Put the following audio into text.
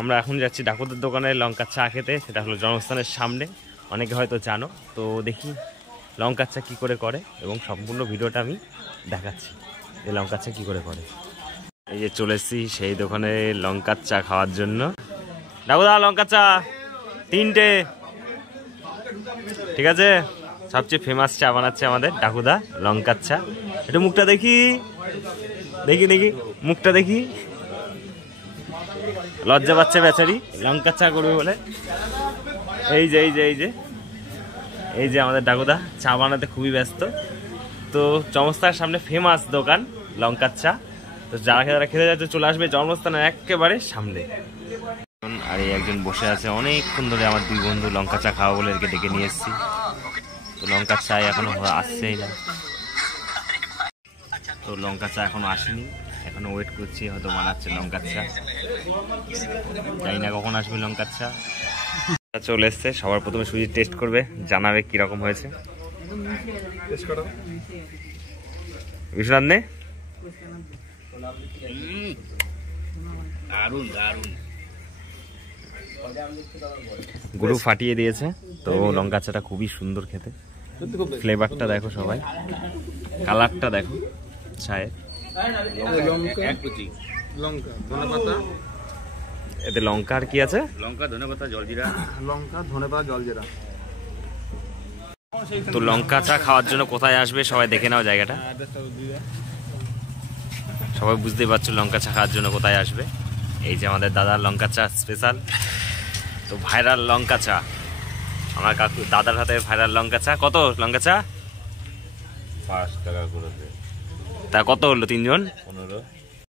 আমরা এখন যাচ্ছি ডাকুদের দোকানে লঙ্কার চা খেতে। সেটা হলো জন্মস্থানের সামনে, অনেকে হয়তো জানো। তো দেখি লঙ্কার চা কী করে করে এবং সম্পূর্ণ ভিডিওটা আমি দেখাচ্ছি এই লঙ্কার চা কী করে করে। এই যে চলে এসেছি সেই দোকানে লঙ্কার চা খাওয়ার জন্য। ডাকুদা লঙ্কার চা 3টে, ঠিক আছে? সবচেয়ে ফেমাস চা বানাচ্ছে আমাদের ডাকুদা, লঙ্কার চা। একটু মুখটা দেখি দেখি দেখি মুখটা দেখি, লজ্জা পাচ্ছে বেচারি লঙ্কার চা করবে বলে। এই যে এই যে এই যে এই যে আমাদের ডাকুদা চা বানাতে খুবই ব্যস্ত। তো জন্মস্থানের সামনে ফেমাস দোকান লঙ্কার চা। তো যারা খেতে যাচ্ছে চলে আসবে জন্মস্থানের একেবারে সামনে। আর এই একজন বসে আছে অনেকক্ষণ ধরে, আমার 2 বন্ধু লঙ্কা চা খাওয়া বলে একে ডেকে নিয়ে এসেছি। তো লঙ্কার চা এখনো আসছেই না, তো লঙ্কা চা এখনো আসেনি, এখনো ওয়েট করছি, হয়তো বানাচ্ছে লঙ্কার চা, জানি না কখন আসবে লঙ্কার চা। চলে এসছে, সবার প্রথমে সুজিত টেস্ট করবে, জানাবে কিরকম হয়েছে। বিশ্বনাথ নে, গুরু ফাটিয়ে দিয়েছে। তো লঙ্কা চাটা খুবই সুন্দর খেতে, ফ্লেভারটা দেখো সবাই, কালারটা দেখো চায়ের। এতে লঙ্কা আর কি আছে? লঙ্কা, ধনেপাতা, জলজিরা। লঙ্কা, ধনেপাতা, জলজিরা। তো লঙ্কা চা খাওয়ার জন্য কোথায় আসবে সবাই দেখে নাও জায়গাটা। সবাই বুঝতেই পারছো লঙ্কা চা খাওয়ার জন্য কোথায় আসবে। এই যে আমাদের দাদার লঙ্কা চা স্পেশাল, তো ভাইরাল লঙ্কা চা, আমার কাকু দাদার হাতে ভাইরাল লঙ্কা চা। কত লঙ্কা চা? 5 টাকা করে। তা কত হলো 3 জন? 15।